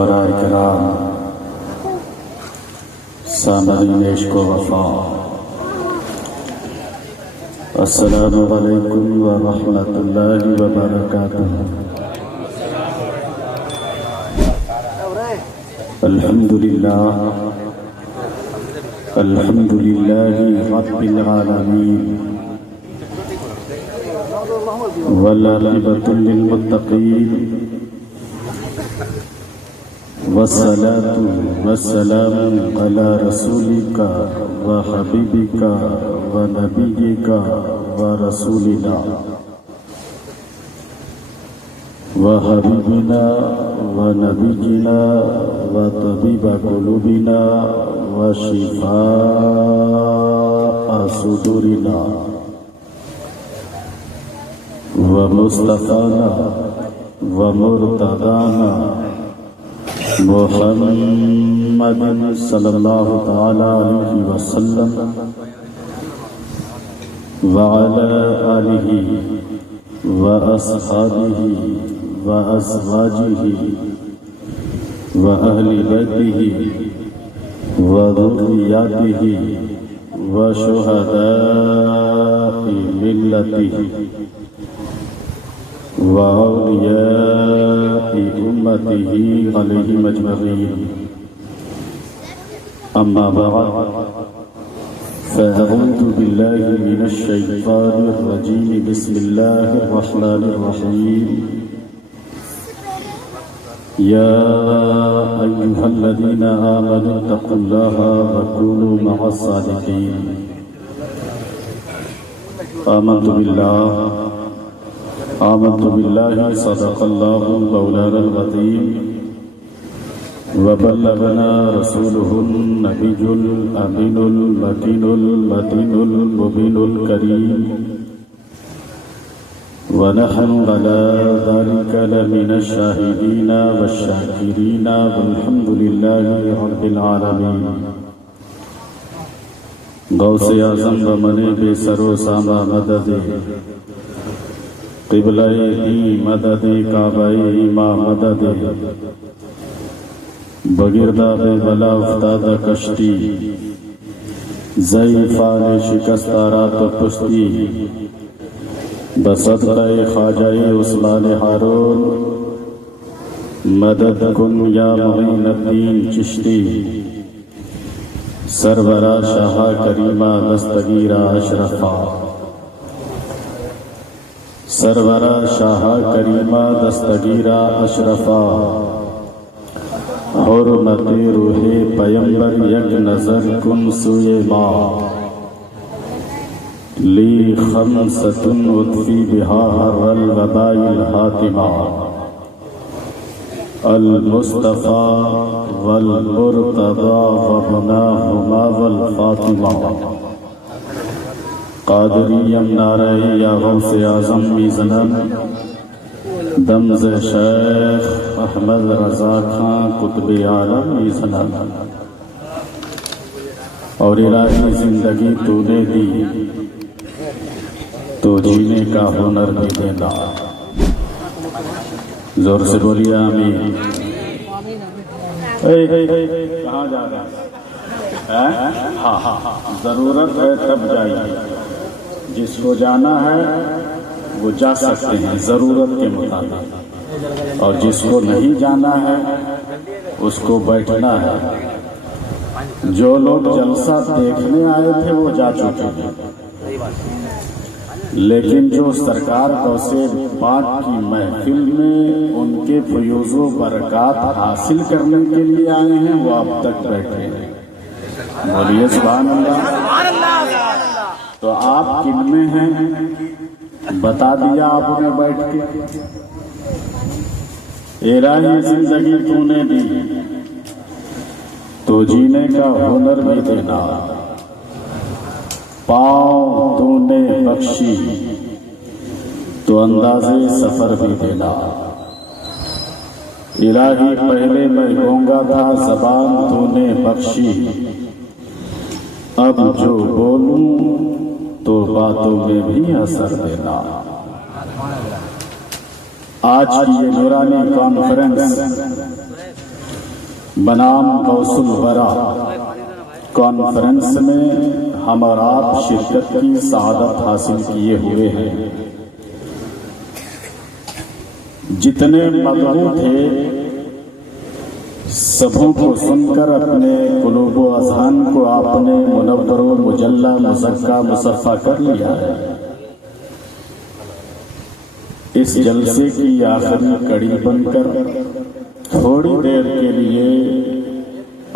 شعراء کرام، سامعین عشق و وفا، السلام علیکم ورحمۃ اللہ وبرکاتہ۔ الحمدللہ رب العالمین، والعاقبۃ للمتقین، والصلاة والسلام علی رسولک وحبیبک ونبیک ورسولنا وحبیبنا ونبینا وطبیب قلوبنا وشفاء صدورنا ومصطفینا ومرتضانا محمد صلی اللہ تعالی علیہ وسلم وعلى آلہ وأصحابہ وأزواجہ وأہل بیتہ وذریاتہ وشہداء ملتہ وأولیاء أمته عليهم أجمعين، أما بعد، فأعوذ بالله من الشيطان الرجيم، بسم الله الرحمن الرحيم، يا أيها الذين آمنوا اتقوا الله وكونوا مع الصادقين، آمنت بالله صدق الله مولانا العظيم، وبلغنا رسوله النبي الأمين المكين المتين المبين الكريم، ونحن على ذلك لمن الشاهدين والشاكرين، والحمد لله رب العالمين۔ غوث اعظم بمنے بے سر و سامہ مدد، قبلہ دی مدد، کعبہ ایماں مدد، بگردہ بے بلا افتادہ کشتی، ضعیفان شکستہ رات و پشتی، بصدقہ خواجہ عثمان ہارون، مدد کن یا معین الدین چشتی، سرورہ شاہ کریمہ دستگیرہ اشرفہ، سرورہ شاہ کریمہ دستگیرہ اشرفہ، حرمت روح پیمبر یک نظر کن سوئے ماں، لی خمسۃ اطفی بہا حر الوباء الحاتمہ، المصطفیٰ والمرتضیٰ وابناہما والفاطمہ، قادریم نعرہ یا غوث اعظم میزنم، دمز شیخ احمد رضا خان قطب عالم میزنم، اور الہی زندگی تو نے دی تو جینے کا ہنر بھی دینا، زور سے بولیے آمین۔ کہاں جا رہے ہیں؟ ہاں، ضرورت ہے تب جائیے، جس کو جانا ہے وہ جا سکتے ہیں ضرورت کے مطابق، اور جس کو نہیں جانا ہے اس کو بیٹھنا ہے۔ جو لوگ جلسہ دیکھنے آئے تھے وہ جا چکے ہیں، لیکن جو سرکار غوث پاک کی محفل میں ان کے فیوز و برکات حاصل کرنے کے لیے آئے ہیں وہ اب تک بیٹھے ہیں، بولیے سبحان اللہ۔ تو آپ کن میں ہیں بتا دیا آپ نے بیٹھ کے، الہی زندگی تو نے دی تو جینے کا ہنر بھی دینا، پاؤں تو نے بخشی تو اندازے سفر بھی دینا، الہی پہلے میں گونگا تھا زبان تو نے بخشی، اب جو بولوں تو باتوں میں بھی اثر دینا۔ آج کی یہ نورانی کانفرنس بنام غوث الورا کانفرنس میں ہم اور آپ شرکت کی سعادت حاصل کیے ہوئے ہیں۔ جتنے مدعو تھے سبوں کو سن کر اپنے قلوب و اذہان کو آپ نے منور و مجلہ مزکہ مصفہ کر لیا ہے۔ اس جلسے کی آخری کڑی بن کر تھوڑی دیر کے لیے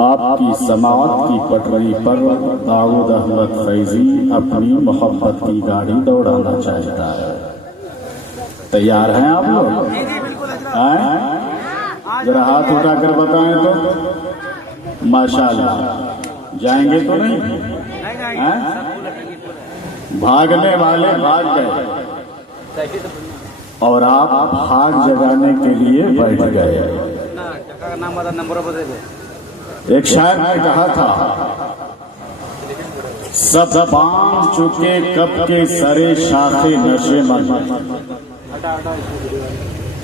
آپ کی سماعت کی پٹری پر داؤد احمد فیضی اپنی محبت کی گاڑی دوڑانا چاہتا ہے۔ تیار ہیں آپ لوگ؟ ذرا ہاتھ اٹھا کر بتائیں تو۔ ماشاءاللہ، جائیں گے تو نہیں؟ بھاگنے والے بھاگ گئے اور آپ بھاگ جگانے کے لیے بیٹھ گئے۔ ایک شاعر نے کہا تھا، سب باندھ چکے کب کے سرے شاخ نشے من،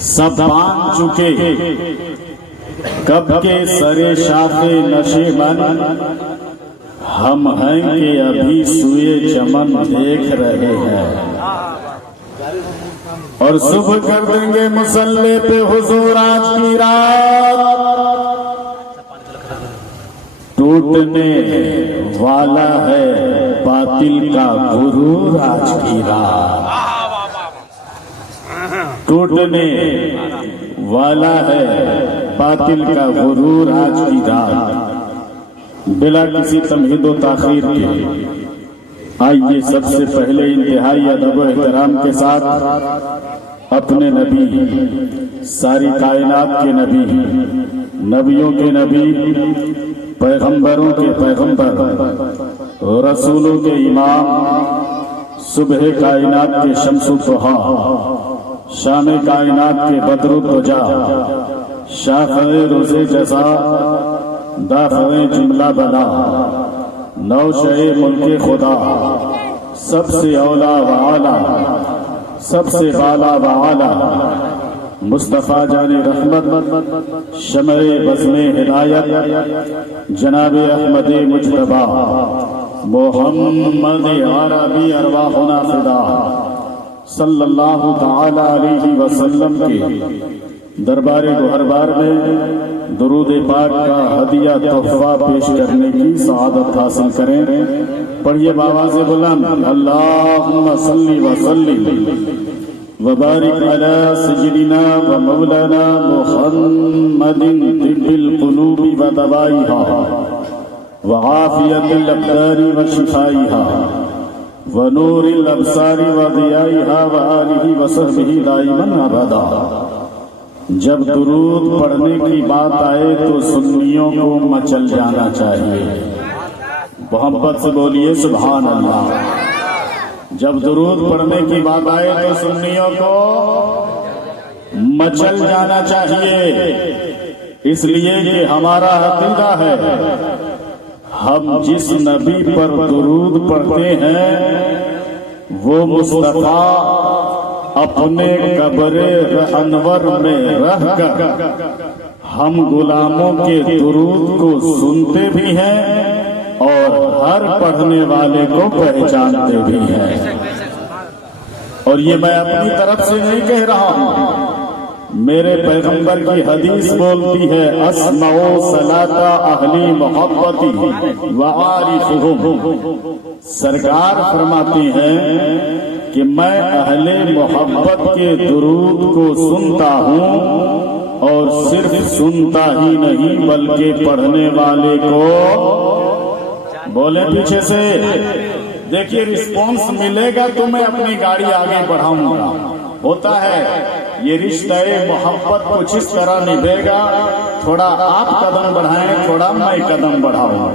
سب باندھ چکے کب کے سرے شاخ نشے من، ہم ہیں کہ ابھی سوئے چمن دیکھ رہے ہیں، اور صبح کر دیں گے مسلح پہ حضور آج کی رات، ٹوٹنے والا ہے باطل کا غرور آج کی رات، ٹوٹنے والا ہے باطل کا غرور آج کی رات۔ بلا کسی تمہید و تاخیر کے آئیے سب سے پہلے انتہائی ادب و احترام کے ساتھ اپنے نبی، ساری کائنات کے نبی، نبیوں کے نبی، پیغمبروں کے پیغمبر، رسولوں کے امام، صبح کائنات کے شمس و ضحا، شام کائنات کے بدر و دجا، شافع روز جزا، دافع جملہ بلا، نوشہ ملک خدا، سب سے اولا و اعلی، سب سے بالا و اعلی، مصطفیٰ جان رحمت، شمع بزم ہدایت، جناب احمد مجتبیٰ، محمد عربی ارواحنا فدا صلی اللہ تعالی علیہ وسلم کے دربار گوہربار میں درود پاک کا ہدیہ تحفہ پیش کرنے کی سعادت حاصل کریں۔ پڑھیے بآواز بلند، اللہم صلی وسلم وبارک علی سیدنا و مولانا محمد طب القلوب و دوائها وعافیت الابدار و شفائها ونور الابصار و ضیائها و آلہ و صحبہ دائما ابدا۔ جب درود پڑھنے کی بات آئے تو سنیوں کو مچل جانا چاہیے۔ محبت سے بولیے سبحان اللہ۔ جب درود پڑھنے کی بات آئے تو سنیوں کو مچل جانا چاہیے، اس لیے کہ ہمارا عقیدہ ہے ہم جس نبی پر درود پڑھتے ہیں وہ مصطفیٰ اپنے قبر انور میں رہ کر ہم غلاموں کے درود کو سنتے بھی ہیں اور ہر پڑھنے والے کو پہچانتے بھی ہیں۔ اور یہ میں اپنی طرف سے نہیں کہہ رہا ہوں، میرے پیغمبر کی حدیث بولتی ہے، اسمعوا صلاۃ اہل محبتی وعارفہم۔ سرکار فرماتے ہیں کہ میں اہل محبت کے درود کو سنتا ہوں، اور صرف سنتا ہی نہیں بلکہ پڑھنے والے کو بولے پیچھے سے دیکھیے رسپانس ملے گا تو میں اپنی گاڑی آگے بڑھاؤں گا۔ ہوتا ہے یہ رشتہ محبت کچھ اس طرح نبھے گا، تھوڑا آپ قدم بڑھائیں تھوڑا میں قدم بڑھاؤں،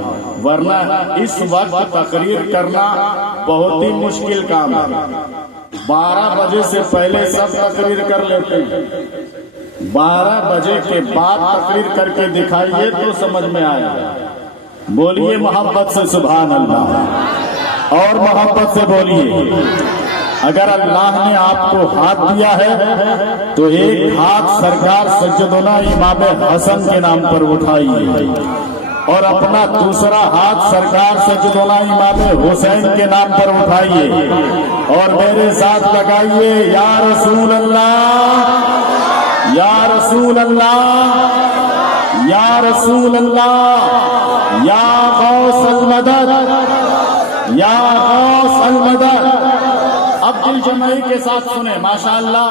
ورنہ اس وقت تقریر کرنا بہت ہی مشکل کام ہے۔ 12 بجے سے پہلے سب تقریر کر لیتے ہیں، 12 بجے کے بعد تقریر کر کے دکھائیے تو سمجھ میں آئے گا۔ بولیے محبت سے سبحان اللہ، اور محبت سے بولیے اگر اللہ نے آپ کو ہاتھ دیا ہے تو ایک ہاتھ سرکار سیدنا امام حسن کے نام پر اٹھائیے اور اپنا دوسرا ہاتھ سرکار سیدنا امام حسین کے نام پر اٹھائیے اور میرے ساتھ لگائیے یا رسول اللہ یا رسول اللہ یا رسول اللہ یا غوث المدد یا غوث المدد۔ اب دل جمعی کے ساتھ سنیں، ماشاءاللہ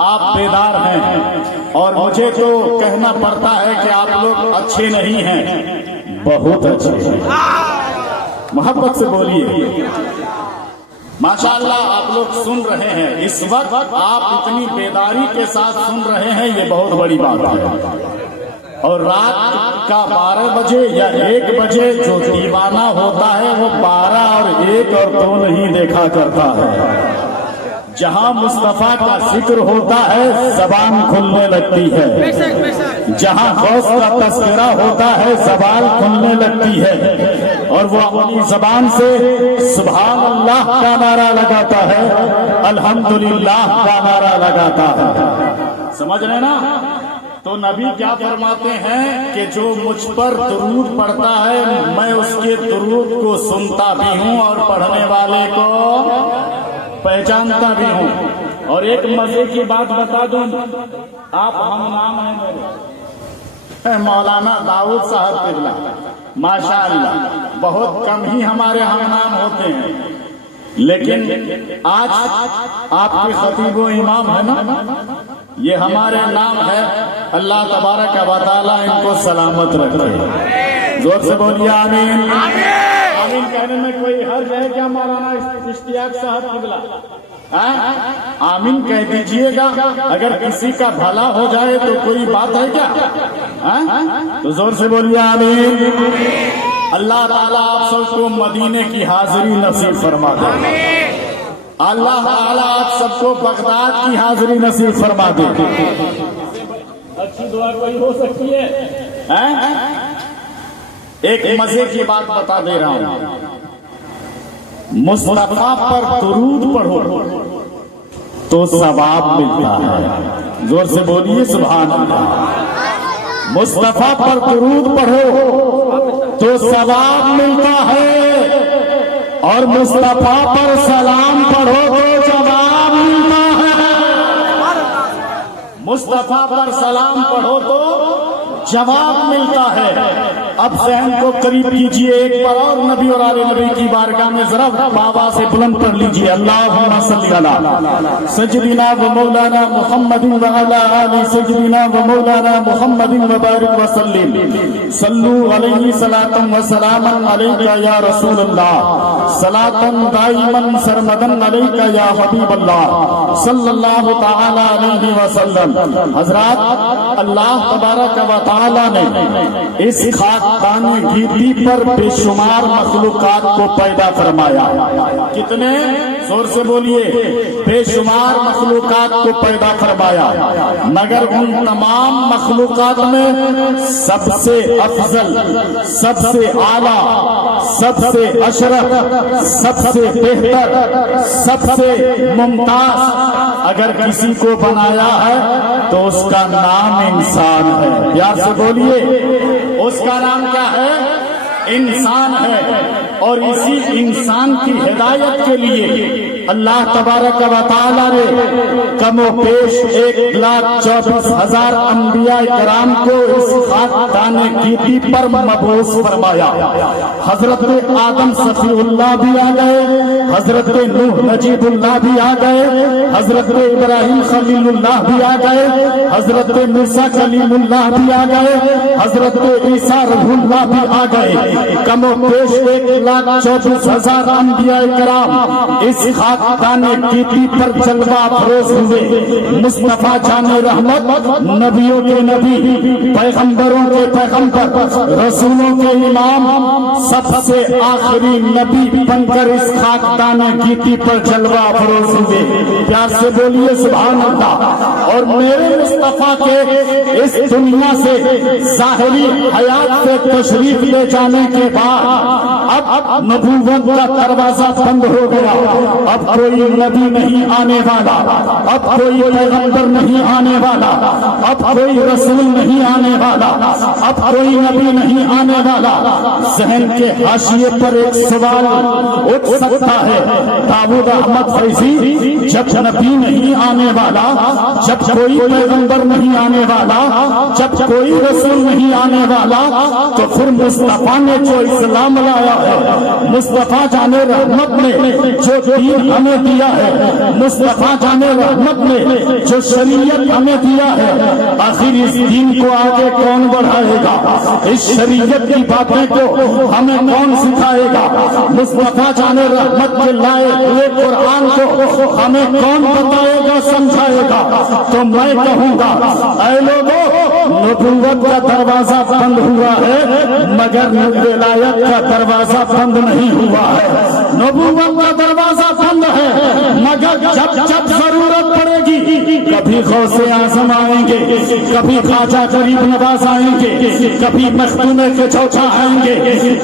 آپ بیدار ہیں اور مجھے تو کہنا پڑتا ہے کہ آپ لوگ اچھے نہیں ہیں، بہت اچھے ہیں، محبت سے بولیے ماشاءاللہ۔ آپ لوگ سن رہے ہیں اس وقت، آپ اتنی بیداری کے ساتھ سن رہے ہیں، یہ بہت بڑی بات ہے۔ اور رات کا 12 بجے یا 1 بجے جو دیوانہ ہوتا ہے وہ 12 اور 1 اور 2 نہیں دیکھا کرتا ہے۔ جہاں مصطفیٰ کا ذکر ہوتا ہے زبان کھلنے لگتی ہے، جہاں غوث کا تذکرہ ہوتا ہے زبان کھلنے لگتی ہے اور وہ اپنی زبان سے سبحان اللہ کا نعرہ لگاتا ہے، الحمدللہ کا نعرہ لگاتا ہے۔ سمجھ رہے نا؟ تو نبی کیا فرماتے ہیں کہ جو مجھ پر درود پڑھتا ہے میں اس کے درود کو سنتا بھی ہوں اور پڑھنے والے کو پہچانتا بھی ہوں۔ اور ایک مزے کی بات بتا دوں، آپ ہم نام ہیں میرے مولانا داؤد صاحب قبلہ، ماشاءاللہ بہت کم ہی ہمارے ہم نام ہوتے ہیں، لیکن آج آپ کے خطیب و امام ہے نا، یہ ہمارے نام ہے۔ اللہ تبارک و تعالیٰ ان کو سلامت رکھے، زور سے بولیے آمین۔ آمین کہنے میں کوئی حرج ہے کیا مولانا اشتیاق صاحب قبلہ؟ آمین کہہ دیجئے گا، اگر کسی کا بھلا ہو جائے تو کوئی بات ہے کیا؟ تو زور سے بولیے آمین۔ اللہ تعالیٰ آپ سب کو مدینے کی حاضری نصیب فرما دے، اللہ تعالیٰ آپ سب کو بغداد کی حاضری نصیب فرما دے۔ اچھی دعا کوئی ہو سکتی ہے؟ ایک مزے کی بات بتا دے رہا ہوں، مصطفیٰ پر درود پڑھو تو ثواب ملتا ہے، زور سے بولیے سبحان اللہ۔ مصطفیٰ پر درود پڑھو تو ثواب ملتا ہے اور مصطفیٰ پر سلام پڑھو تو جواب ملتا ہے۔ مصطفیٰ پر سلام پڑھو تو جواب ملتا ہے۔ اب ذہن کو قریب کیجئے، ایک بار اور نبی اور آل نبی کی بارگاہ میں ذرا بابا سے بلند پڑھ لیجئے، اللہم صلی علی سیدنا و مولانا محمد و علی آل سیدنا و مولانا محمد و بارک وسلم، صلو علیہ صلاۃ و سلام علیک یا رسول اللہ، صلاۃ دائما سرمدا علیک یا حبیب اللہ صلی اللہ تعالی علیہ وسلم۔ حضرات، اللہ تبارک و تعالی نے اس خاکدان گیتی پر بے شمار مخلوقات کو پیدا فرمایا۔ کتنے؟ زور سے بولیے، بے شمار مخلوقات کو پیدا فرمایا، مگر ان تمام مخلوقات میں سب سے افضل، سب سے اعلیٰ، سب سے اشرف، سب سے بہتر، سب سے ممتاز اگر کسی کو بنایا ہے تو اس کا نام انسان ہے۔ پیار سے بولیے، اس کا نام کیا ہے؟ انسان ہے۔ اور اسی انسان کی ہدایت کے لیے اللہ تبارک و تعالی نے کم و بیش 1,24,000 انبیاء کرام کو اس خاکدان گیتی پر مبعوث فرمایا۔ حضرت آدم صفی اللہ بھی آ گئے، حضرت نوح نجیب اللہ بھی آ گئے، حضرت ابراہیم خلیل اللہ بھی آ گئے، حضرت موسیٰ کلیم اللہ بھی آ گئے، حضرت عیسیٰ روح اللہ بھی آ گئے۔ کم و بیش 1,24,000 انبیاء کرام اس خاکدان گیتی پر جلوہ افروز ہوئے۔ مصطفیٰ جان رحمت، نبیوں کے نبی، پیغمبروں کے پیغمبر، رسولوں کے امام، سب سے آخری نبی بن کر اس خاکدان گیتی پر جلوہ افروز ہوئے۔ پیار سے بولیے سبحان اللہ۔ اور میرے مصطفیٰ کے اس دنیا سے ظاہری حیات سے تشریف لے جانے کے بعد اب نبوت کا دروازہ بند ہو گیا، اب اب کوئی نبی نہیں آنے والا، اب کوئی پیغمبر نہیں آنے والا، اب کوئی رسول نہیں آنے والا، اب کوئی نبی نہیں آنے والا۔ ذہن کے حاشیے پر ایک سوال اٹھ سکتا ہے، داؤد احمد فیضی، جب نبی نہیں آنے والا، جب کوئی پیغمبر نہیں آنے والا، جب کوئی رسول نہیں آنے والا، تو پھر مصطفیٰ نے جو اسلام لایا ہے، مصطفیٰ جان رحمت نے جو دین ہمیں دیا ہے، مصطفیٰ جان رحمت نے جو شریعت ہمیں دیا ہے، آخر اس دین کو آگے کون بڑھائے گا؟ اس شریعت کی باتیں کو ہمیں کون سکھائے گا؟ مصطفیٰ جان رحمت کے لائے ہوئے قرآن کو ہمیں کون بتائے گا، سمجھائے گا؟ تو میں کہوں گا، اے لوگوں، نبوت کا دروازہ بند ہوا ہے مگر ولایت کا دروازہ بند نہیں ہوا ہے۔ نبوت کا دروازہ بند ہے مگر جب جب ضرورت پڑے گی، کبھی غوث اعظم آئیں گے، کبھی خواجہ غریب نواز آئیں گے، کبھی مختوم کے چوچا آئیں گے،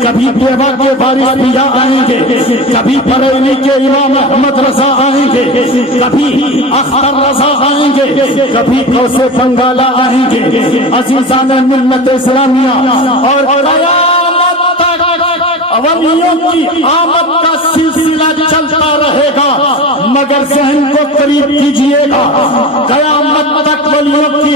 کبھی بیوہ کے وارث بیا آئیں گے، کبھی بریلی کے امام احمد رضا آئیں گے، کبھی اختر رضا آئیں گے، کبھی غوث بنگالہ آئیں گے۔ عزیزان ملت اسلامیہ، اور قیامت تک ولیوں کی آمد کا سلسلہ چلتا رہے گا، مگر ذہن کو قریب کیجئے گا، قیامت تک ولیوں کی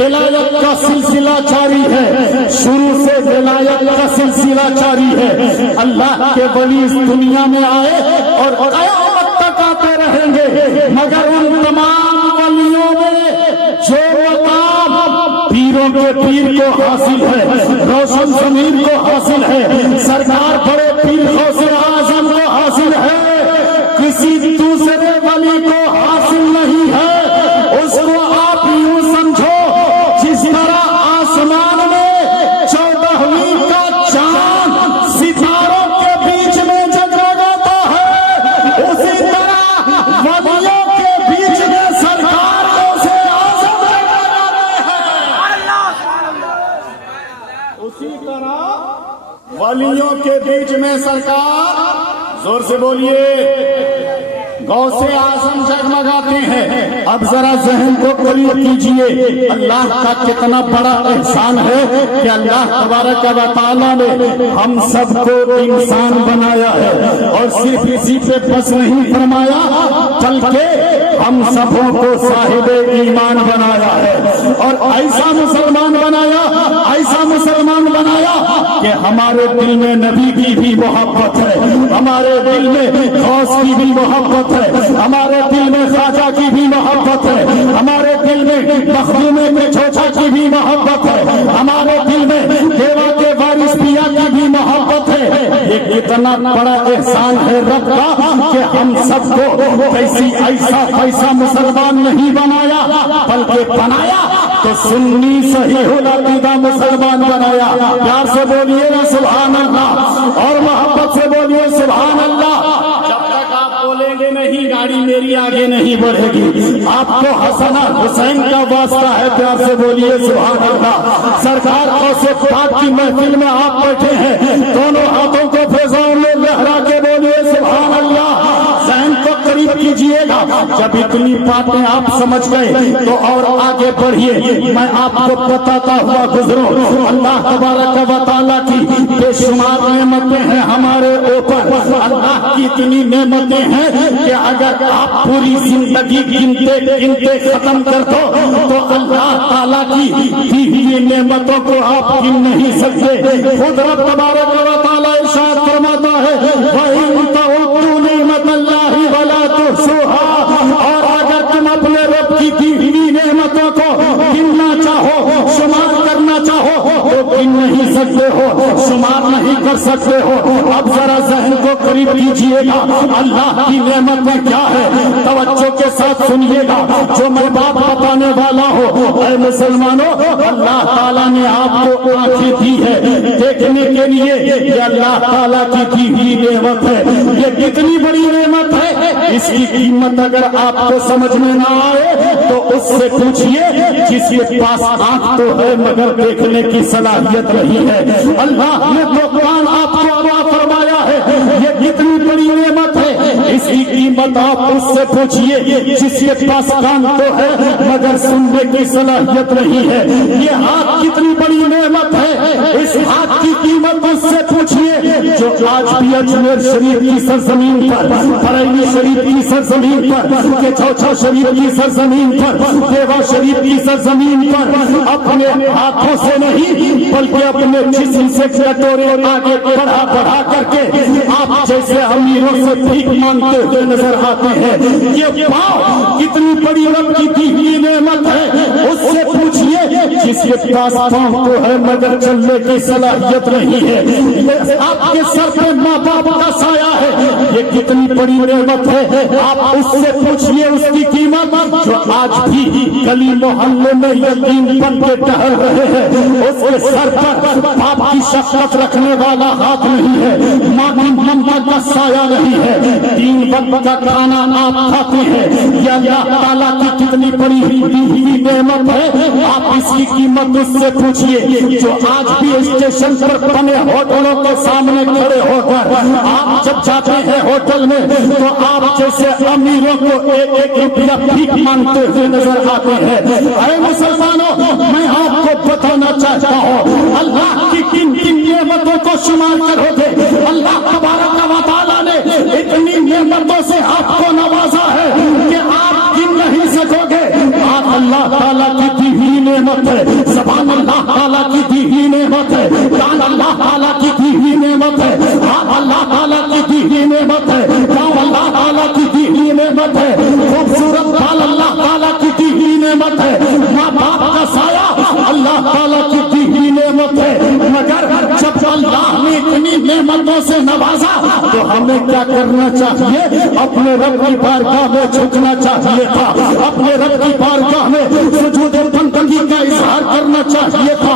ولایت کا سلسلہ جاری ہے، شروع سے ولایت کا سلسلہ جاری ہے۔ اللہ کے ولی اس دنیا میں آئے اور قیامت تک آتے رہیں گے، مگر ان تمام ولیوں میں جو مقام پیروں کے پیر کو حاصل ہے، روشن ضمیر کو حاصل ہے، سرکار بڑے پیر غوث اعظم کو حاصل ہے، کسی دوسرے ولی کو حاصل نہیں ہے۔ اس کو آپ یوں سمجھو جس طرح آسمان میں 14ویں کا چاند ستاروں کے بیچ میں جگمگاتا ہے، اسی طرح ولیوں کے بیچ میں سرکار غوث اعظم اسی طرح ولیوں کے بیچ میں سرکار، زور سے بولیے، غوث اعظم جگمگاتے ہیں۔ اب ذرا ذہن کو قریب کیجئے، اللہ کا کتنا بڑا احسان ہے کہ اللہ تبارک و تعالیٰ نے ہم سب کو انسان بنایا ہے، اور صرف اسی پہ بس نہیں فرمایا بلکہ ہم سبوں کو صاحب ایمان بنایا ہے، اور ایسا مسلمان بنایا، ایسا مسلمان بنایا کہ ہمارے دل میں نبی کی بھی محبت ہے، ہمارے دل میں غوث کی بھی محبت ہے، ہمارے دل میں خواجہ کی بھی محبت ہے، ہمارے دل میں مخدوم کے چوچا کی بھی محبت ہے، ہمارے دل میں بیوہ کے وارث بیا کی بھی محبت ہے۔ یہ کتنا بڑا احسان ہے رب کا کہ ہم سب کو کیسی ایسا مسلمان نہیں بنایا، بلکہ بنایا تو سنی صحیح العقیدہ مسلمان بنایا۔ پیار سے بولیے نا سبحان اللہ، اور محبت سے بولیے سبحان اللہ۔ جب تک آپ بولیں گے نہیں، گاڑی میری آگے نہیں بڑھے گی۔ آپ کو حسن حسین کا واسطہ ہے، پیار سے بولیے سبحان اللہ۔ سرکار غوث پاک کی محفل میں آپ بیٹھے ہیں، دونوں ہاتھوں کو فضاؤں میں لہرا کے بولیے سبحان اللہ۔ ذہن کو قریب کیجئے گا، جب اتنی باتیں آپ سمجھ گئے تو اور آگے بڑھیے، میں آپ کو بتاتا ہوا گزروں۔ اللہ تبارک و تعالیٰ کی بے شمار نعمتیں ہیں ہمارے اوپر، اللہ کی اتنی نعمتیں ہیں کہ اگر آپ پوری زندگی گنتے گنتے ختم کر دو تو اللہ تعالیٰ کی دی ہوئی نعمتوں کو آپ گن نہیں سکتے۔ خود رب تبارک و تعالیٰ ارشاد فرماتا ہے وَإِن تَعُدُّوا نِعْمَتَ اللَّهِ وَلَا تُحْصُوهَا، اور اگر تم اپنے رب کی دی ہوئی نعمتوں کو گننا چاہو، شمار کرنا چاہو تو گن نہیں سکتے ہو، شمار نہیں کر سکتے ہو۔ اب ذرا ذہن کو قریب کیجئے گا، اللہ کی نعمتیں کیا ہے، توجہ کے ساتھ سنیے گا جو میں بات بتانے والا ہوں۔ اے مسلمانوں، اللہ تعالیٰ نے آپ کو آنکھیں دی ہے دیکھنے کے لیے، یہ اللہ تعالیٰ کی دی ہوئی نعمت ہے۔ یہ کتنی بڑی نعمت ہے، اس کی قیمت اگر آپ کو سمجھ میں نہ آئے تو اس سے پوچھئے جس کے پاس آنکھ تو ہے مگر دیکھنے کی صلاحیت نہیں ہے۔ اللہ نے تو قرآن آپ کو عطا فرمایا ہے، یہ کتنی بڑی نعمت ہے اس کی قیمت آپ اس سے پوچھئے جس کے پاس کان تو ہے مگر سننے کی صلاحیت نہیں ہے. یہ ہاتھ کتنی بڑی نعمت ہے, اس ہاتھ کی قیمت اس سے پوچھئے جو آج بھی اجمیر شریف کی سرزمین پر, بریلی شریف کی سرزمین پر, کہ چوچھا شریف کی سرزمین پر, دیوا شریف کی سرزمین پر اپنے ہاتھوں سے نہیں بلکہ اپنے جسم سے کٹورے آگے بڑھا بڑھا کر کے آپ جیسے امیروں سے بھیک مانگتے ہوئے نظر آتے ہیں. یہ پاؤں کتنی بڑی رب کی دی ہوئی نعمت ہے, اس سے پوچھئے جس کے پاس پاؤں تو ہے مگر چلنے کی صلاحیت نہیں ہے. یہ آپ کے سر پہ ماں باپ کا سایہ ہے, یہ کتنی بڑی نعمت ہے. آپ اس سے پوچھئے اس کی قیمت جو آج بھی گلی محلے میں یتیم بن کے ٹہل رہے ہیں. اس کے سر پر باپ کی شفقت رکھنے والا ہاتھ نہیں ہے, ماں کی ممتا کا سایہ نہیں ہے, 3 وقت کا کھانا آپ کھاتے ہیں. یہ اللہ تعالیٰ کی کتنی بڑی ہوئی نعمت ہے. آپ اس کی قیمت اس سے پوچھئے جو آج بھی اسٹیشن پر بنے ہوٹلوں کے سامنے کھڑے ہو کر آپ جب جاتے ہیں ہوٹل میں تو آپ جیسے امیروں کو 1-1 روپیہ بھیک مانگتے ہوئے نظر آتے ہیں. اے مسلمانوں, میں آپ کو بتانا چاہتا ہوں اللہ کی کن کن نعمتوں کو شمار کرو گے. اللہ تبارک و تعالیٰ نے اتنی نعمتوں سے آپ کو نوازا ہے کہ آپ گن نہیں سکو گے. آپ اللہ تعالیٰ کی دی ہوئی نعمت ہے, زبان اللہ تعالیٰ کی دی ہوئی نعمت ہے, کان اللہ تعالیٰ کی دی ہوئی نعمت ہے, ہاتھ اللہ تعالیٰ کی دی ہوئی نعمت ہے, پاؤں اللہ تعالیٰ کی دی ہوئی نعمت ہے, خوبصورت بال اللہ تعالیٰ کی دی ہوئی نعمت ہے, ماں باپ کا سایہ اللہ تعالیٰ کی دی ہوئی نعمت ہے. مگر جب اللہ نے اتنی نعمتوں سے نوازا تو ہمیں کیا کرنا چاہیے؟ اپنے رب کی بارگاہ میں جھکنا چاہیے تھا, اپنے رب کی بارگاہ میں سجود بندگی کا اظہار کرنا چاہیے تھا,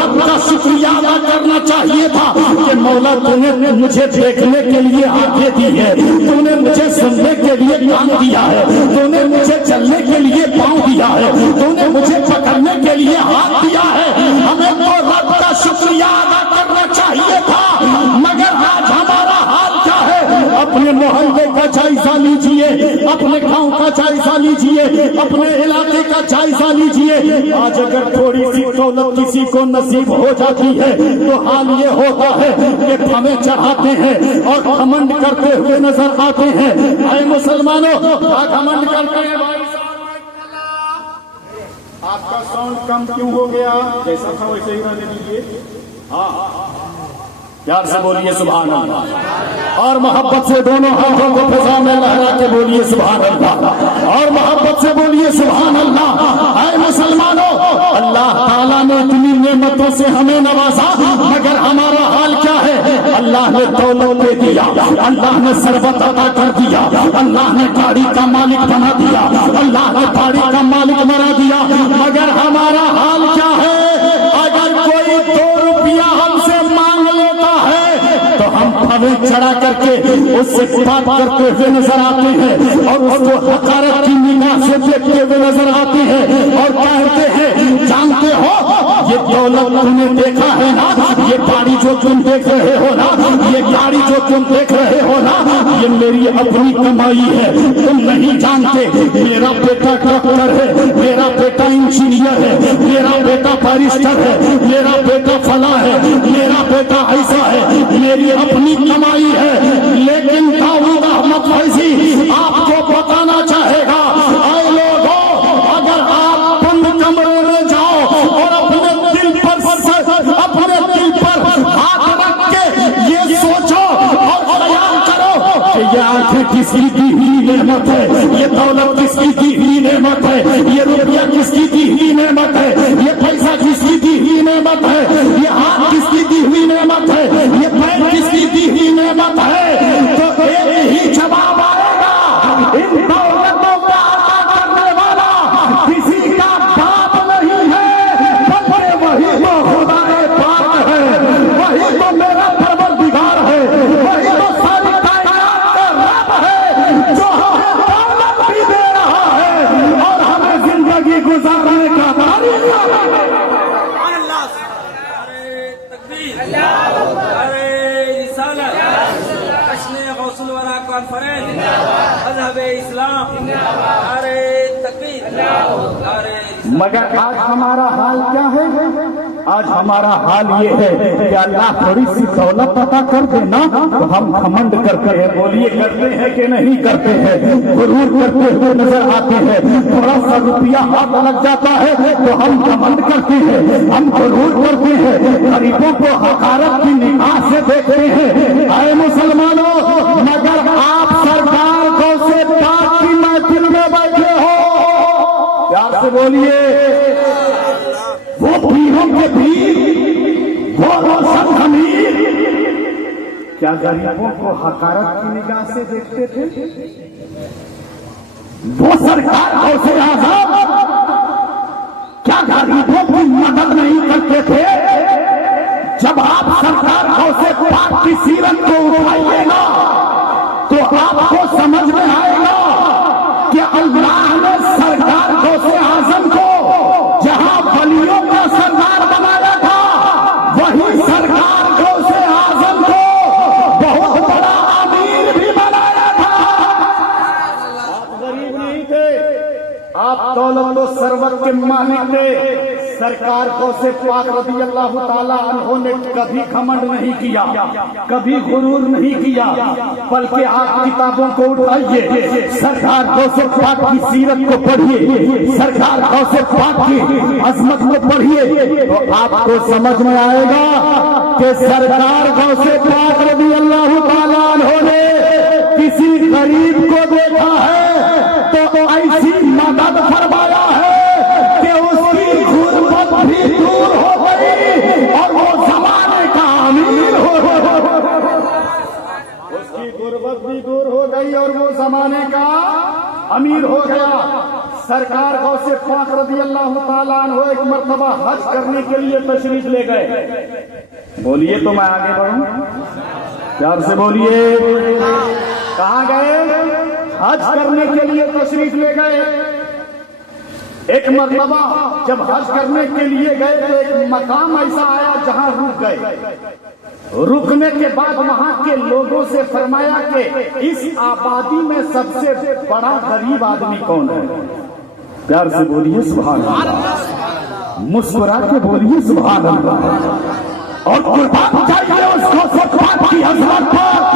رب کا شکریہ ادا کرنا چاہیے تھا کہ مولا تو نے مجھے دیکھنے کے لیے آنکھیں دی ہے, تو نے مجھے سننے کے لیے کان دیا ہے, تو نے مجھے چلنے کے لیے پاؤں دیا ہے, تو نے مجھے پکڑنے کے لیے ہاتھ دیا ہے. ہمیں تو رب کا شکریہ ادا کرنا چاہیے تھا. مگر آج ہمارا حال کیا ہے؟ اپنے محلے کا جائزہ لیجئے, اپنے گاؤں کا جائزہ لیجئے, اپنے علاقے کا جائزہ لیجئے. آج اگر تھوڑی سی دولت کسی کو نصیب ہو جاتی ہے تو حال یہ ہوتا ہے کہ ہمیں چڑھاتے ہیں اور گھمنڈ کرتے ہوئے نظر آتے ہیں. اے مسلمانوں, گھمنڈ کرتے ہیں. آپ کا ساؤنڈ کم کیوں ہو گیا؟ جیسا تھا ویسے ہی رہنے دیجیے. ہاں, پیار سے بولیے سبحان اللہ, اور محبت سے دونوں ہاتھوں کو فضا میں لہرا کے بولیے سبحان اللہ, اور محبت سے بولیے سبحان اللہ. اے مسلمانوں, اللہ تعالیٰ نے اتنی نعمتوں سے ہمیں نوازا مگر ہمارا حال کیا ہے؟ اللہ نے دولت دے دیا, اللہ نے ثروت عطا کر دیا, اللہ نے گاڑی کا مالک بنا دیا, اللہ نے گاڑی کا مالک بنا دیا, مگر ہمارا حال کیا ہے؟ اگر کوئی 2 روپیہ ہم سے مانگ لیتا ہے تو ہم پھلے چڑھا کر کے اس سے بات کرتے ہوئے نظر آتے ہیں اور اس کو حقارت کی نگاہ سے دیکھتے ہوئے نظر آتے ہیں اور کہتے ہیں جانتے ہو یہ دولت تم نے دیکھا ہے نا, یہ گاڑی جو تم دیکھ رہے ہو نا, یہ گاڑی جو تم دیکھ رہے ہو نا, یہ میری اپنی کمائی ہے. تم نہیں جانتے میرا بیٹا ڈاکٹر ہے, میرا بیٹا انجینئر ہے, میرا بیٹا بیرسٹر ہے, میرا بیٹا فلاں ہے, میرا بیٹا ایسا ہے, میری اپنی کمائی ہے. لیکن داؤد احمد فیضی آپ کو بتانا چاہے گا, اے لوگوں, اگر آپ بند کمرے میں جاؤ اور اپنے دل پر ہاتھ رکھ کے یہ سوچو اور خیال کرو کہ یہ آنکھیں کس کی دی ہوئی نعمت ہے, یہ دولت کس کی دی ہوئی نعمت ہے, یہ روپیہ کس کی دی ہوئی نعمت ہے, یہ پیسہ کس کی دی ہوئی نعمت ہے, یہ ہاتھ کس کی دی ہوئی نعمت ہے, یہ پیر کس کی دی ہوئی نعمت ہے. تو ایک ہی جواب آئے گا, ان دولتوں کا عطا کرنے والا کسی کا باپ نہیں ہے بلکہ وہی تو خدا پاک ہے, وہی تو میرا پروردگار ہے, وہی تو ساری کائنات کا رب ہے جو ہمیں دولت بھی دے رہا ہے اور ہمیں زندگی گزارنے کا غوث الورا کانفرنس اسلام، نعرہ تکبیر، نعرہ مگر آج ہمارا حال کیا ہے؟ آج ہمارا حال یہ ہے کہ اللہ تھوڑی سی دولت عطا کر دے نا تو ہم گھمنڈ کرتے ہیں. بولیے کرتے ہیں کہ نہیں کرتے ہیں؟ غرور کرتے ہوئے نظر آتے ہیں. تھوڑا سا روپیہ ہاتھ لگ جاتا ہے تو ہم گھمنڈ کرتے ہیں, ہم غرور کرتے ہیں, غریبوں کو حقارت کی نگاہ سے دیکھتے ہیں. اے مسلمانوں, مگر آپ سرکار کو سے پاک کی محفل میں بیٹھے ہو, پیار سے بولیے, وہ پیروں کے پیر, وہ روشن ضمیر کیا غریبوں کو حقارت کی نگاہ سے دیکھتے تھے؟ وہ سرکار غوث اعظم کیا غریبوں کی مدد نہیں کرتے تھے؟ جب آپ سرکار غوث پاک کی سیرت کو اٹھائیے گا تو آپ کو سمجھ میں آئے گا کہ اللہ نے سرکار غوث اعظم کو جہاں ولیوں کا سردار بنایا تھا, وہی سرکار غوث اعظم کو بہت بڑا امیر بھی بنایا تھا. آپ غریب نہیں تھے, آپ دولت و ثروت کے مالک تھے. سرکار غوث پاک رضی اللہ تعالیٰ عنہ نے کبھی گھمنڈ نہیں کیا, کبھی غرور نہیں کیا, بلکہ آپ کتابوں کو اٹھائیے, سرکار غوث پاک کی سیرت کو پڑھیے, سرکار غوث پاک کی عظمت کو پڑھیے تو آپ کو سمجھ میں آئے گا کہ سرکار غوث پاک رضی اللہ تعالیٰ عنہ نے کسی غریب کو دیکھا ہے تو ایسی مدد فرمایا ہے کہ اس کی غربت بھی دور ہو گئی اور وہ زمانے کا امیر ہو گئی. اس کی غربت بھی دور ہو گئی اور وہ زمانے کا امیر ہو گیا. سرکار غوث پاک رضی اللہ تعالیٰ عنہ ایک مرتبہ حج کرنے کے لیے تشریف لے گئے. بولیے تو میں آگے بڑھوں, پیار سے بولیے. کہاں گئے؟ حج کرنے کے لیے تشریف لے گئے. ایک مرتبہ جب حج کرنے کے لیے گئے تو ایک مقام ایسا آیا جہاں رک گئے. رکنے کے بعد وہاں کے لوگوں سے فرمایا کہ اس آبادی میں سب سے بڑا غریب آدمی کون ہے؟ پیار سے بولیے سبحان اللہ, مسکرا کے بولیے سبحان اللہ, اور قربان چاہیے اس کو سبحان کی عظمت پر.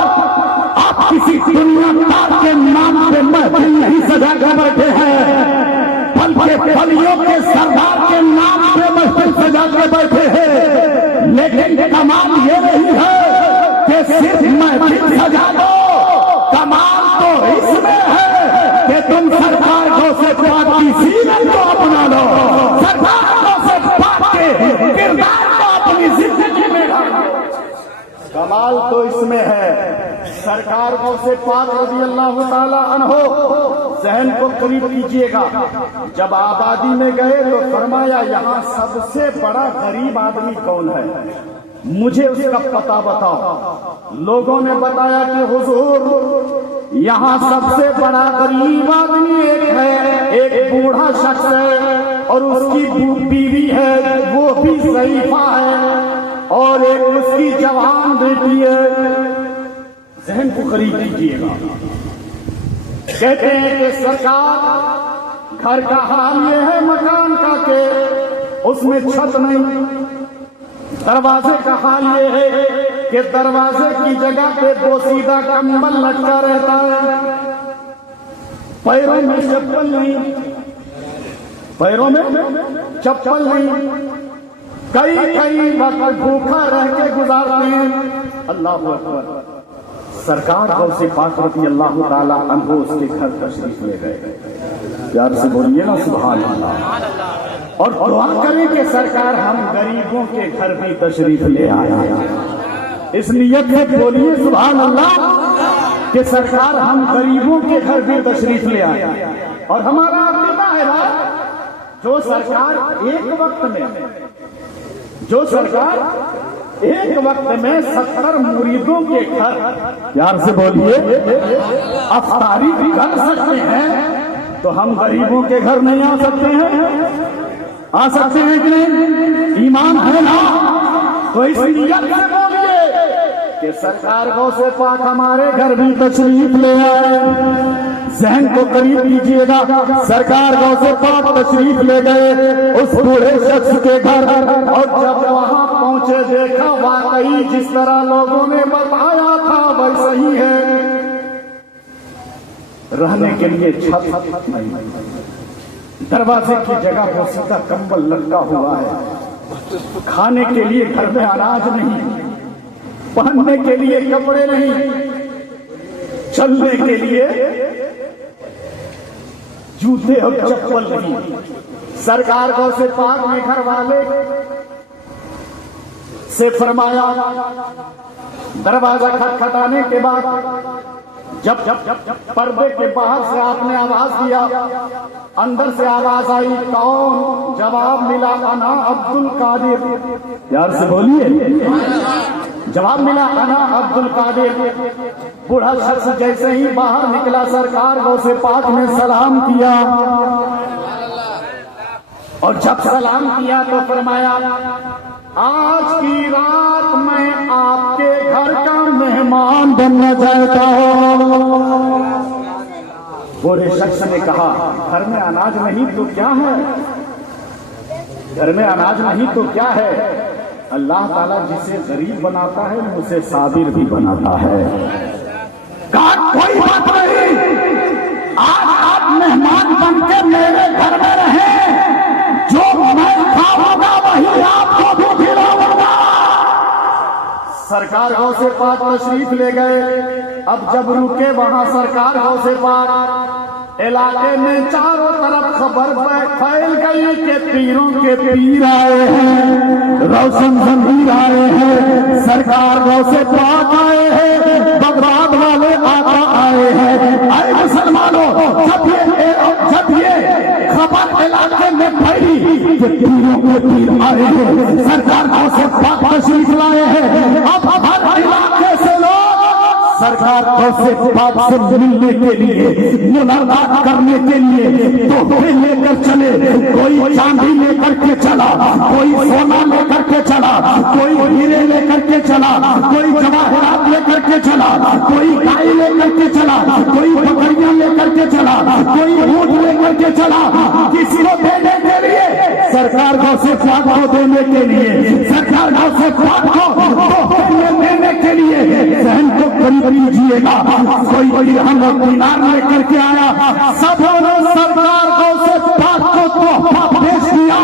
آپ کسی دنیا دار کے نام پہ محفل نہیں سجا کر بیٹھے ہیں, بلکہ ولیوں کے سردار کے نام پہ محفل سجا کے بیٹھے ہیں. لیکن کمال یہ نہیں ہے کہ صرف محفل سجا دو, کمال تو اس میں ہے کہ تم سرکار غوث پاک کی سیرت کو اپنا لو, سرکار غوث پاک کے کردار کو اپنی زندگی میں ڈالو. کمال تو اس میں ہے. سرکار غوث پاک رضی اللہ تعالی عنہ, ذہن کو قریب کیجیے گا, جب آبادی میں گئے تو فرمایا یہاں سب سے بڑا غریب آدمی کون ہے؟ مجھے اس کا پتہ بتاؤ. لوگوں نے بتایا کہ حضور یہاں سب سے بڑا غریب آدمی ایک ہے, ایک بوڑھا شخص ہے اور اس کی بیوی ہے وہ بھی ضعیفہ ہے, اور ایک اس کی جوان بیٹی ہے. ذہن کو قریب کیجیے گا. کہتے ہیں کہ سرکار گھر کا حال یہ ہے مکان کا کہ اس میں چھت نہیں, دروازے کا حال یہ ہے کہ دروازے کی جگہ پہ بوسیدہ کمبل لٹکا رہتا ہے, پیروں میں چپل نہیں, پیروں میں چپل نہیں, کئی وقت بھوکا رہ کے گزارتے ہیں. اللہ اکبر. سرکار غوث پاک رضی اللہ تعالیٰ عنہ اس کے گھر تشریف لے گئے. پیار سے بولیے نا سبحان اللہ, اور دعا کریں کہ سرکار ہم غریبوں کے گھر بھی تشریف لے آئے. اس نیت میں بولیے سبحان اللہ کہ سرکار ہم غریبوں کے گھر بھی تشریف لے آئے. اور ہمارا عقیدہ ہے نا, جو سرکار ایک وقت میں 70 مریدوں کے گھر, پیار سے بولیے, افطاری کر سکتے ہیں تو ہم غریبوں کے گھر نہیں آ سکتے ہیں؟ آ سکتے ہیں کہ نہیں؟ ایمان ہے نا؟ تو اس نیت سے بولیے کہ سرکار غوث پاک ہمارے گھر بھی تشریف لے آئے. ذہن کو قریب کیجیے گا. سرکار غوث پاک تشریف لے گئے اس بوڑھے شخص کے گھر, اور جب وہاں پہنچے دیکھا واقعی جس طرح لوگوں نے بتایا تھا ویسا ہی ہے. رہنے کے لیے چھت نہیں, دروازے کی جگہ بوسی کا کمبل لٹکا ہوا ہے, کھانے کے لیے گھر میں اناج نہیں, پہننے کے لیے کپڑے نہیں, چلنے کے لیے جوتے اور چپل نہیں. سرکار غوث پاک نے گھر والے سے فرمایا, دروازہ کھٹکھٹانے کے بعد جب پردے کے باہر سے آپ نے آواز دیا, اندر سے آواز آئی کون؟ جواب ملا انا عبد القادر. پیار سے بولیے. جواب ملا انا عبد القادر. بوڑھا شخص جیسے ہی باہر نکلا سرکار غوث پاک نے سلام کیا, اور جب سلام کیا تو فرمایا آج کی رات میں آپ کے گھر کا مہمان بننا چاہتا ہوں. بوڑھے شخص نے کہا گھر میں اناج نہیں تو کیا ہے, گھر میں اناج نہیں تو کیا ہے, اللہ تعالیٰ جسے غریب بناتا ہے اسے صابر بھی بناتا ہے. کہا کوئی بات نہیں, آج آپ مہمان بن کے میرے گھر میں رہیں, جو میں کھاؤں گا وہی آپ کو بھی کھلاؤں گا. سرکار غوث پاک تشریف لے گئے. اب جب رکے وہاں سرکار غوث پاک, علاقے میں چاروں طرف خبر پھیل گئی کہ پیروں کے پیر آئے ہیں, روشن ضمیر آئے ہیں, سرکار غوث پاک آئے ہیں, بغداد والے آقا آئے ہیں. اے مسلمانوں, جب یہ خبر علاقے میں پھیلی کہ پیروں کے پیر آئے ہیں, سرکار غوث پاک تشریف لائے ہیں, اب ہر علاقے سے لوگ سرکار غوث پاک سے ملنے کے لیے, ملاقات کرنے کے لیے تحفے لے کر چلے. کوئی چاندی لے کر کے چلا, کوئی سونا لے کر کے چلا, کوئی ہیرے لے کر کے چلا, کوئی جواہرات لے کر کے چلا, کوئی گائے لے کر کے چلا, کوئی بکریاں لے کر کے چلا, کوئی اونٹ لے کر کے چلا. کسی کو دینے کے لیے, سرکار غوث پاک کو دینے کے لیے, سرکار غوث پاک کو تحفے دینے کے لیے. ذہن کو قریب لیجیے گا. کوئی درہم اور دینار لے کر کے آیا, سبوں نے سرکار غوث پاک کو تحفہ پیش کیا,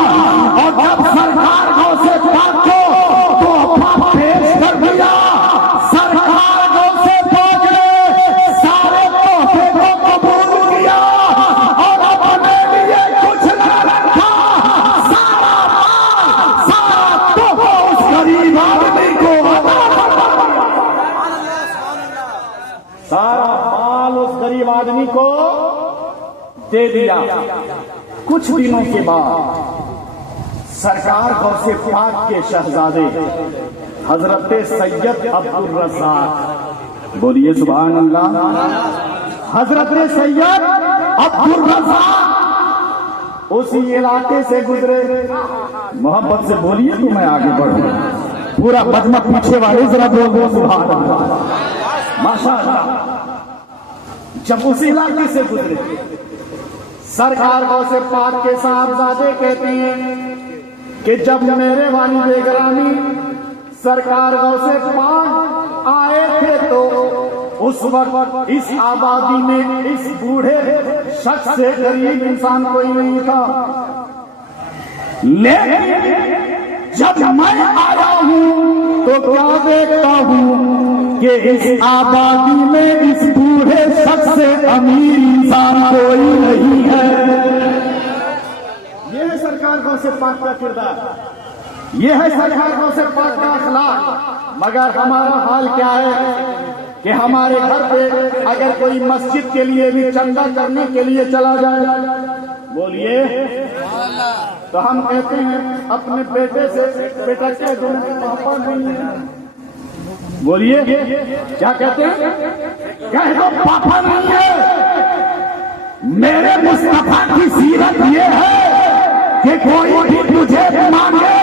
اور جب سرکار غوث پاک کو تحفہ پیش کر دیا, سرکار غوث پاک نے سارے تحفے کو قبول کیا اور اپنے لیے کچھ نہ رکھا. سارا مال, سارا تحفہ اس غریب آدمی کو, سارا مال اس غریب آدمی کو دے دیا. کچھ دنوں کے بعد سرکار غوث پاک کے شہزادے حضرت سید عبد الرزاق, بولیے سبحان اللہ, حضرت سید عبد الرزاق اسی علاقے سے گزرے. محبت سے بولیے تو میں آگے بڑھوں. پورا مجمع پیچھے والے ذرا بولو سبحان اللہ, ماشاء اللہ. جب اسی علاقے سے گزرے, سرکار غوث پاک کے صاحبزادے کہتے ہیں کہ جب میرے والد گرامی سرکار غوث پاک آئے تھے تو اس وقت اس آبادی میں اس بوڑھے شخص سے غریب انسان کوئی نہیں تھا. لیکن جب میں آیا ہوں تو کیا دیکھتا ہوں کہ اس آبادی میں اس بوڑھے شخص سے امیر انسان کوئی نہیں ہے. یہ ہے سرکار غوث پاک کا کردار, یہ ہے سرکار غوث پاک کا اخلاق. مگر ہمارا حال کیا ہے کہ ہمارے گھر پہ اگر کوئی مسجد کے لیے بھی چندہ کرنے کے لیے چلا جائے, بولیے, تو ہم کہتے ہیں اپنے بیٹے سے, بیٹا کیا دونوں پاپا نہیں ہے, بولیے کیا کہتے ہیں, کہہ دو پاپا نہیں ہے. میرے مصطفیٰ کی سیرت یہ ہے کہ کوئی بھی تجھے مانگے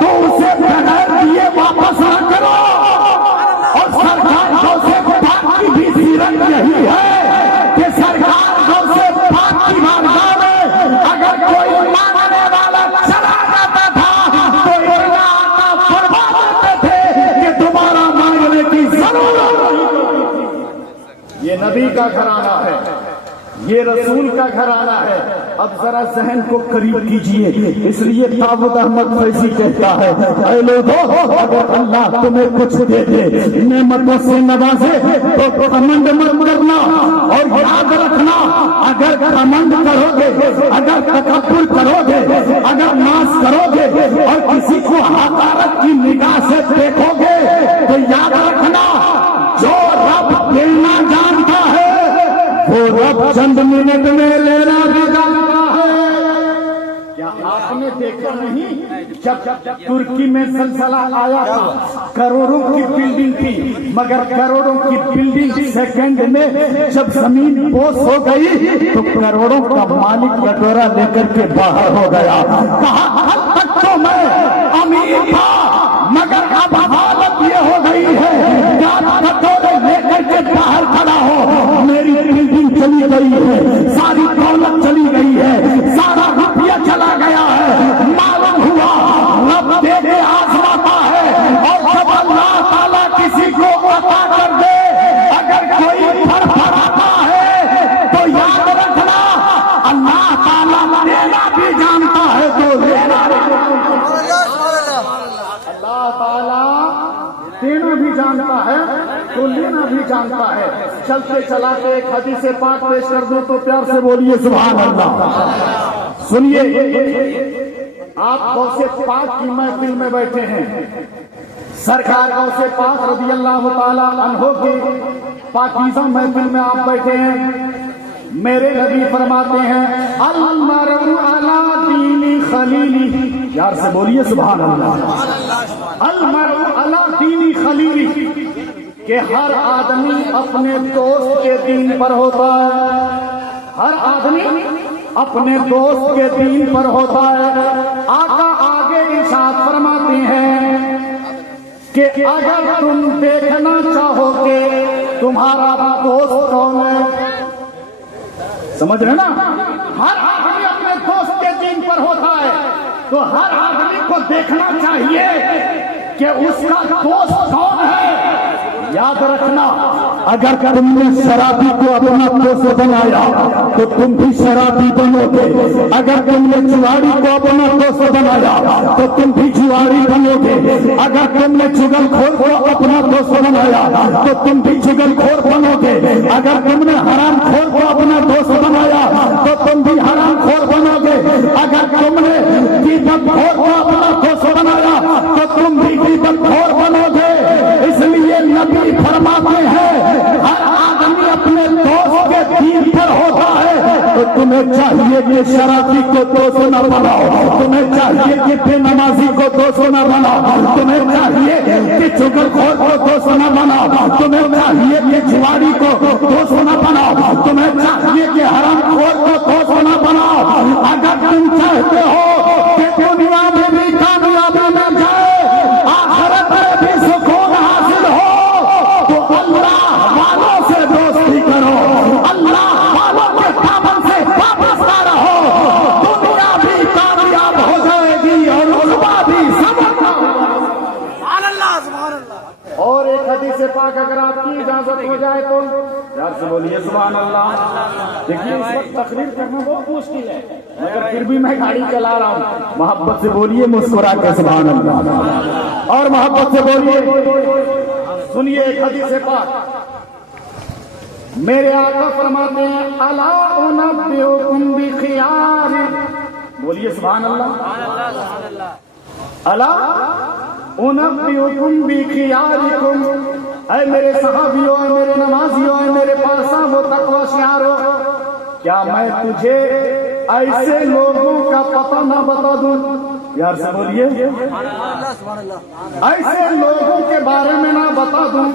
تو اسے بغیر دیے واپس نہ کرو, یہی ہے کہ سرکار غوث پاک کی بارگاہ میں اگر کوئی مانگنے والا چلا جاتا تھا تو اتنا عطا فرما دیتے تھے کہ دوبارہ مانگنے کی ضرورت نہیں۔ یہ نبی کا گھرانہ ہے، یہ رسول کا گھرانہ ہے۔ اب ذرا ذہن کو قریب کیجئے، اس لیے داؤد احمد فیضی کہتا ہے اے لوگو اگر اللہ تمہیں کچھ دے دے، نعمتوں سے نوازے تو گھمنڈ مت کرنا، اور یاد رکھنا اگر گھمنڈ کرو گے، اگر تکبر کرو گے، اگر ناز کرو گے اور کسی کو حقارت کی نگاہ سے دیکھو گے تو یاد رکھنا جو رب دینا جانتا ہے وہ رب چند منٹ میں لینا بھی جانتا ہے۔ کیا آپ نے دیکھا نہیں جب ترکی میں زلزلہ آیا تھا کروڑوں کی بلڈنگ تھی، مگر کروڑوں کی بلڈنگ سیکنڈ میں جب زمین بوس ہو گئی تو کروڑوں کا مالک کٹورا لے کر کے باہر ہو گیا۔ کہا اب تک تو میں امیر تھا مگر اب حالت یہ ہو گئی ہے کہ آپ کٹورے لے کر کے باہر کھڑا ہو، میری بلڈنگ چلی گئی ہے، ساری دولت چلی گئی ہے، سارا روپیہ چلا گیا ہے۔ معلوم ہوا رب دے دے آزماتا ہے، اور جب اللہ تعالیٰ کسی کو عطا کر دے اگر کوئی پھر پھراتا ہے تو یاد رکھنا اللہ تعالیٰ دینا بھی جانتا ہے تو لینا بھی جانتا ہے۔ اللہ تعالیٰ دینا بھی جانتا ہے تو لینا بھی جانتا ہے۔ چلتے چلاتے ایک حدیث پاک پیش کر دوں تو پیار سے بولیے سبحان اللہ۔ سنیے آپ غوث پاک کی محفل میں بیٹھے ہیں، سرکار غوث پاک رضی اللہ تعالی عنہ کی پاکیزہ محفل میں آپ بیٹھے ہیں، میرے نبی فرماتے ہیں المرء علی دین خلیلہ، یار سے بولیے سبحان اللہ۔ المرء علی دین خلیلہ، کہ ہر آدمی اپنے دوست کے دین پر ہوتا ہے، ہر آدمی اپنے دوست کے دین پر ہوتا ہے۔ آقا آگے ارشاد فرماتے ہیں کہ اگر تم دیکھنا چاہو کہ تمہارا دوست کون ہے، سمجھ رہے نا، ہر آدمی اپنے دوست کے دین پر ہوتا ہے تو ہر آدمی کو دیکھنا چاہیے کہ اس کا دوست کون ہے۔ یاد رکھنا اگر تم نے شرابی کو اپنا دوست بنایا تو تم بھی شرابی بنو گے، اگر تم نے جواری کو اپنا دوست بنایا تو تم بھی جواری بنو گے، اگر تم نے چگل خور کو اپنا دوست بنایا تو تم بھی چگل خور بنو گے، اگر تم نے حرام خور کو اپنا دوست بنایا تو تم بھی حرام خور بنو گے، اگر تم نے غیبت خور کو اپنا دوست بنایا تو تم بھی غیبت خور بنو گے۔ اس لیے نبی فرماتے ہیں ہر آدمی اپنے دوست کے دین پر ہوتا ہے تو تمہیں چاہیے کہ شرابی کو دوست نہ بناؤ، تمہیں چاہیے کہ بے نمازی کو دوست نہ بناؤ، تمہیں چاہیے کہ چغل خور کو دوست نہ بناؤ، تمہیں چاہیے کہ جواری کو دوست نہ بناؤ، تمہیں چاہیے کہ حرام خور کو دوست نہ بناؤ۔ اگر تم چاہتے ہو کہ دنیا میں بھی کامیابی مل جائے، آخرت میں بھی سکون حاصل ہو تو اللہ والوں سے دوستی کرو، اللہ والوں کے دامن سے واپس نہ رہو، دنیا بھی کامیاب ہو جائے گی اور عقبہ بھی سبق۔ سبحان اللہ سبحان اللہ۔ اور ایک حدیث پاک اگر آپ کی اجازت ہو جائے تو یار سے بولیے سبحان اللہ۔ دیکھیے اس وقت تقریر کرنا بہت مشکل ہے مگر پھر بھی میں گاڑی چلا رہا ہوں، محبت سے بولیے مسکرا کے سبحان اللہ، اور محبت سے بولیے۔ سنیے ایک حدیث پاک، میرے آقا فرماتے ہیں الا انبئکم بخیار، بولیے سبحان اللہ، الا انبئکم بخیارکم، اے میرے صحابیوں، اے میرے نمازیوں، اے میرے پارساں و تقوی شعاروں، کیا میں تجھے ایسے لوگوں کا پتہ نہ بتا دوں؟ یار سے بولیے ایسے لوگوں کے بارے میں نہ بتا دوں،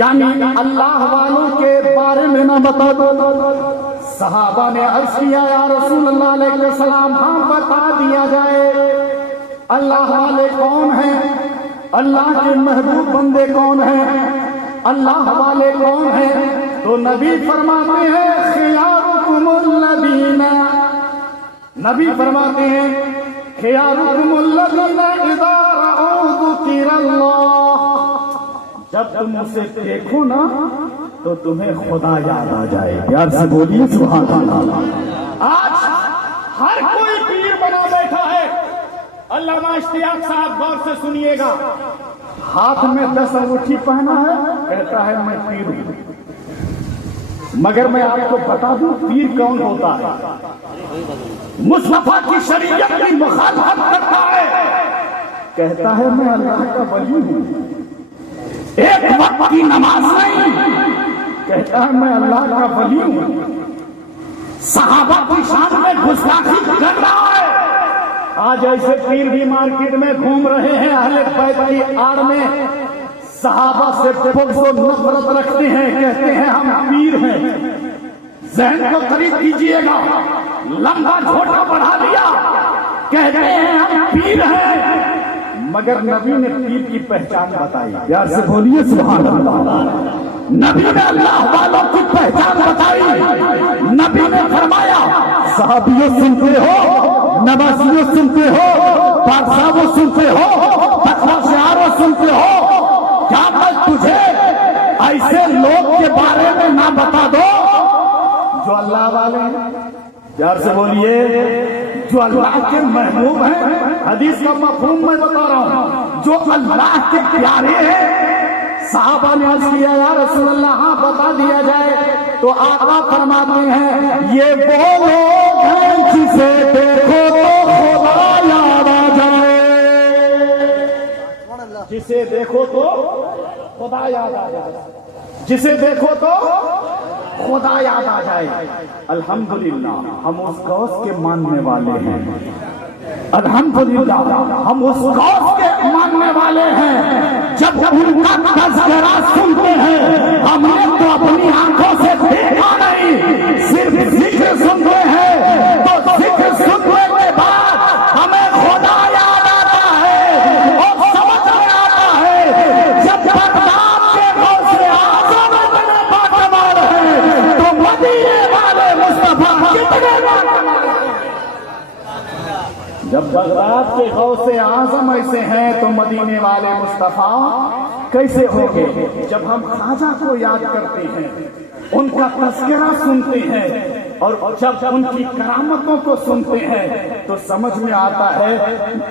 یعنی اللہ والوں کے بارے میں نہ بتا دوں۔ صحابہ نے عرض کیا یا رسول اللہ علیہ السلام ہاں بتا دیا جائے، اللہ والے کون ہیں، اللہ کے محبوب بندے کون ہیں؟ اللہ والے کون ہیں؟ تو نبی فرماتے ہیں خیارکم الذین، نبی فرماتے ہیں خیارکم الذین اذا رأوا ذکر اللہ، جب تم اسے دیکھو نا تو تمہیں خدا یاد آ جائے. پیار سے بولیے سبحان اللہ. آج ہر کوئی پیر بنا بیٹھا ہے. علامہ اشتیاق صاحب غور سے سنیے گا، ہاتھ میں 10 انگوٹھی پہنا ہے، کہتا ہے میں پیر ہوں. مگر میں آپ کو بتا دوں پیر کون ہوتا ہے؟ مصطفیٰ کی شریعت کی مخالفت کرتا ہے، کہتا ہے میں اللہ کا ولی ہوں. ایک وقت کی نماز نہیں، کہتا ہے میں اللہ کا ولی ہوں. صحابہ کی شان میں گستاخی کر رہا ہے. آج ایسے پیر بھی مارکیٹ میں گھوم رہے ہیں اہل بیت کی آڑ میں، صحابہ سے بغض و نفرت رکھتے ہیں، کہتے ہیں ہم پیر ہیں. ذہن کو قریب کیجیے گا، لمبا چھوٹا بڑھا دیا، کہتے ہیں ہم پیر ہیں. مگر نبی نے پیر کی پہچان بتائی. پیار سے بولیے سبحان اللہ. نبی نے اللہ والوں کی پہچان بتائی. نبی نے فرمایا صحابیوں سنتے ہو، نمازیوں سنتے ہو، بادشاہوں سنتے ہو، تقویٰ شعاروں سنتے ہو، کیا میں تجھے ایسے لوگ کے بارے میں نہ بتا دو جو اللہ والے ہیں؟ پیار سے بولیے جو اللہ کے محبوب ہیں. حدیث کا مفہوم میں بتا رہا ہوں، جو اللہ کے پیارے ہیں. صحابہ نے عرض کیا یا رسول اللہ ہاں بتا دیا جائے. تو آقا فرماتے ہیں یہ وہ لوگ ہیں جسے دیکھو تو خدا یاد آ جائے. جسے دیکھو تو خدا یاد آ جائے، جسے دیکھو تو خدا یاد آ جائے. الحمدللہ ہم اس غوث کے ماننے والے ہیں. الحمدللہ ہم اس غوث کے ماننے والے ہیں. جب ان کا تذکرہ سنتے ہیں ہم نے تو اپنی آنکھوں سے دیکھا نہیں، صرف ذکر سنتے ہیں. تو ذکر سننے کے بعد ہمیں خدا یاد آتا ہے اور سمجھ میں آتا ہے جب بغداد کے غوث اعظم اتنے باکمال ہیں تو مدینے والے مصطفیٰ کتنے باکمال ہیں. جب بغداد کے غوث اعظم ایسے ہیں تو مدینے والے مصطفیٰ کیسے ہوں گے؟ جب ہم خواجہ کو یاد کرتے ہیں، ان کا تذکرہ سنتے ہیں اور جب ان کی کرامتوں کو سنتے ہیں تو سمجھ میں آتا ہے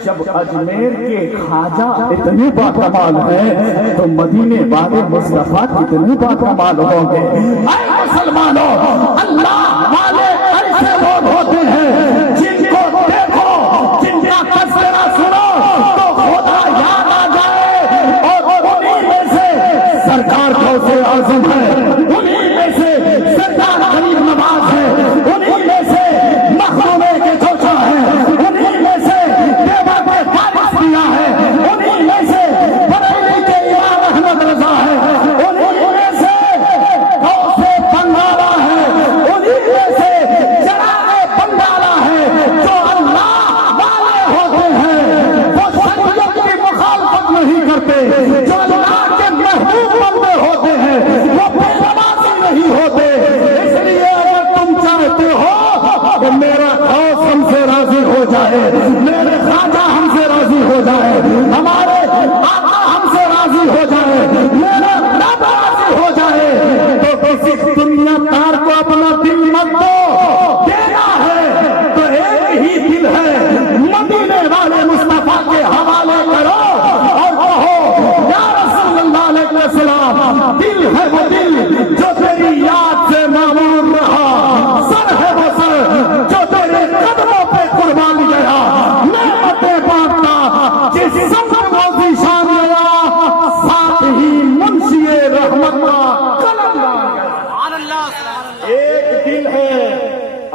جب اجمیر کے خواجہ اتنے باکمال ہیں تو مدینے والے مصطفیٰ کتنے باکمال ہوں گے. اے مسلمانوں، اللہ والے ایسے لوگ ہوتے ہیں جن کو دیکھو، جن کا تذکرہ سنو تو خدا یاد آ جائے. اور انہی میں سے سرکار غوث اعظم ہے، انہی میں سے سرکار غریب نواز ہے، انہی میں سے مخدومے کے چوچا ہے، انہی میں سے دیوا کے فارس دیا ہے، انہی میں سے بریلی کے امام احمد رضا ہے، انہی میں سے غوث بنگالہ ہے، انہی میں سے چراغ بنگالہ ہے. جو اللہ والے ہوتے ہیں وہ شریعت کی مخالفت نہیں کرتے. جو اللہ کے محبوب بندے ہوتے ہیں وہ بے نمازی نہیں ہوتے. اس لیے اگر تم چاہتے ہو کہ میرا غوث ہم سے راضی ہو جائے، میرے خواجہ ہم سے راضی ہو جائے، ہمارے آقا ہم سے راضی ہو جائے، میرا رب راضی ہو جائے، تو کسی دنیا دار کو اپنا دل مت دو. دینا ہے تو ایک ہی دل ہے، مدینے والے مصطفیٰ کے حوالے کرو اور کہو یا رسول اللہ علیہ السلام دل ہے وہ دل جو تیری یاد سے معمور رہا، سر ہے وہ سر جو تیرے قدموں پہ قربان گیا. نعمتیں بانٹنا جس سمت موزی شان گیا، ساتھ ہی منشی رحمت کا قلم لا گیا. ایک دل ہے،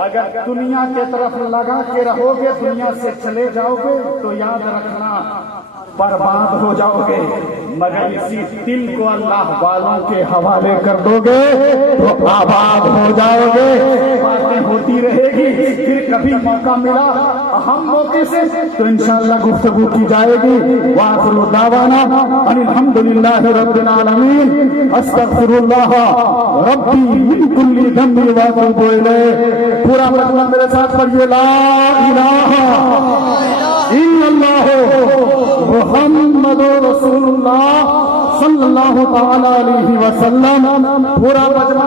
اگر دنیا کے طرف لگا کے رہو گے، دنیا سے چلے جاؤ گے تو یاد رکھنا برباد ہو جاؤ گے. مگر اسی دل کو اللہ والوں کے حوالے کر دو گے تو آباد ہو جاؤ گے. باتیں ہوتی رہے گی، پھر کبھی موقع ملا اہم موقع سے تو انشاءاللہ گفتگو کی جائے گی. وآخر دعوانا ان الحمدللہ رب العالمین. استغفر اللہ ربی من کل ذنب واتوب الیہ. پورا مجمع میرے ساتھ پڑھیے لا الہ الا اللہ محمد رسول اللہ صلی اللہ تعالی علیہ وسلم. پورا مجمع